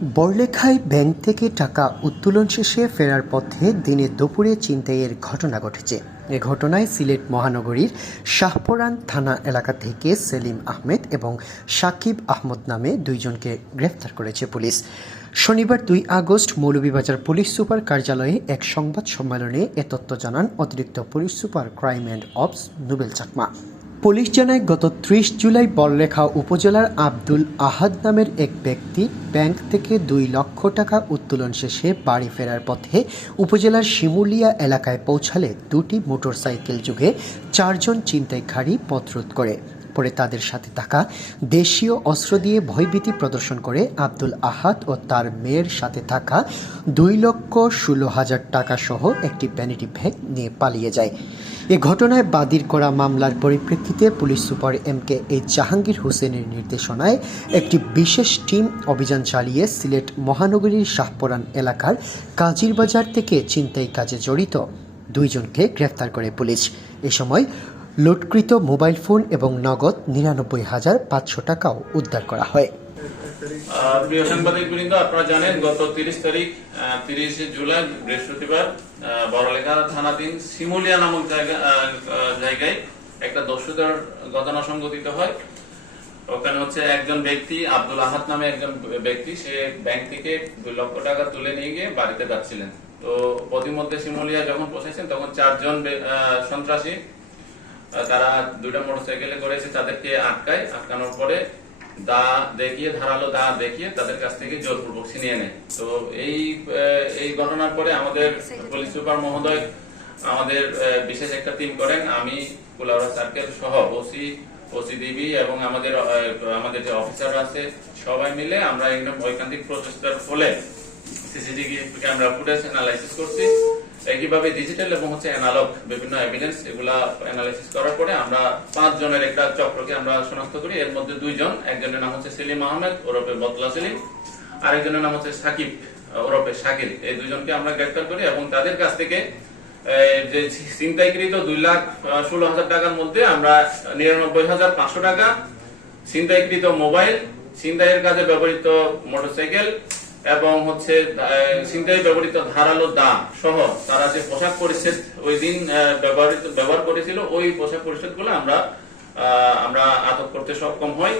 বড়লেখায় bank থেকে টাকা উত্তোলন শেষে ফেরার পথে দিনে দুপুরে ছিনতাইয়ের ঘটনা ঘটেছে। এ ঘটনায় সিলেট মহানগরীর শাহপরান থানা এলাকা থেকে সেলিম আহমেদ এবং সাকিব আহমদ নামে দুইজনকে গ্রেফতার করেছে পুলিশ। শনিবার 2 আগস্ট মৌলভীবাজার পুলিশ সুপার কার্যালয়ে এক সংবাদ সম্মেলনে এ তথ্য জানান অতিরিক্ত police super crime and ops Nubel Chakma. Police জানায় গত 30 জুলাই বড়লেখা উপজেলার আব্দুল আহাদ নামের এক ব্যক্তি ব্যাংক থেকে 2 লক্ষ টাকা উত্তোলন শেষে বাড়ি ফেরার পথে উপজেলার শিমুলিয়া এলাকায় পৌঁছালে দুটি মোটরসাইকেল যোগে 4 জন ছিনতাইকারী পথরোধ করে। পরে তাদের সাথে থাকা দেশীয় অস্ত্র দিয়ে ভয়ভীতি প্রদর্শন করে আব্দুল আহাদ ও তার মেয়ের সাথে থাকা 2,16,000 টাকা সহ একটি ভ্যানিটি ব্যাগ নিয়ে পালিয়ে যায়। এ ঘটনায় বাদীর করা মামলার পরিপ্রেক্ষিতে পুলিশ সুপার MK জাহাঙ্গীর হোসেনের নির্দেশনায় একটি বিশেষ টিম অভিযান চালিয়ে সিলেট মহানগরীর শাহপরান এলাকার কাজির বাজার থেকে ছিনতাই কাজে জড়িত 2 জনকে গ্রেফতার করে পুলিশ। এ সময় লুটকৃত মোবাইল ফোন এবং নগদ 99,500 টাকাও উদ্ধার করা হয়। প্রিয় সাংবাদিকবৃন্দ, আপনারা জানেন গত 30 জুলাই বৃহস্পতিবার বড়লেখা থানাধীন শিমুলিয়া নামক জায়গায় একটা দস্যুতার ঘটনা সংঘটিত হয়। ওখানে হচ্ছে একজন ব্যক্তি আব্দুল আহাদ নামে একজন ব্যক্তি, সে ব্যাংক থেকে 2 লক্ষ টাকা তুলে নিয়ে গিয়ে বাড়িতে যাচ্ছিলেন। তো পথিমধ্যে শিমুলিয়া যখন পৌঁছেছেন তখন 4 জন সন্ত্রাসী তারা 2টা মোটরসাইকেলে করেছে, তাদেরকে আটকানোর পরে ধারালো দা দেখিয়ে তাদের কাছ থেকে জোরপূর্বক ছিনিয়ে নেয়। তো এই ঘটনার পরে আমাদের পুলিশ সুপার মহোদয় আমাদের বিশেষ একটা টিম করেন। আমি কুলাউড়া সার্কেল সহ ওসি ডিবি এবং আমাদের যে অফিসার আছে সবাই মিলে আমরা একদম ঐকান্তিক প্রচেষ্টার ফলে সিসিটিভি ক্যামেরা ফুটেজ অ্যানালাইসিস করছি। একইভাবে ডিজিটাল এবং অ্যানালগ বিভিন্ন এভিডেন্স এগুলা অ্যানালাইসিস করার পরে আমরা 5 জনের একটা চক্রকে আমরা শনাক্ত করি। এর মধ্যে 2 জন, একজনের নাম হচ্ছে সেলিম আহমেদ ওরফে বদলা সেলিম, আরেকজনের নাম হচ্ছে সাকিব ওরফে শাকিল। এই 2 জনকে আমরা গ্রেফতার করি এবং তাদের কাছ থেকে যে ছিনতাইকৃত 2,16,000 টাকার মধ্যে আমরা 99,500 টাকা, ছিনতাইকৃত মোবাইল, ছিনতাইয়ের কাজে ব্যবহৃত মোটরসাইকেল এবং ছিনতাই ব্যবহৃত ধারালো দা সহ তারা যে পোশাক পরিচ্ছদ ওই দিন ব্যবহার করেছিল ওই পোশাক পরিচ্ছদ গুলো আমরা আটক করতে সক্ষম হই।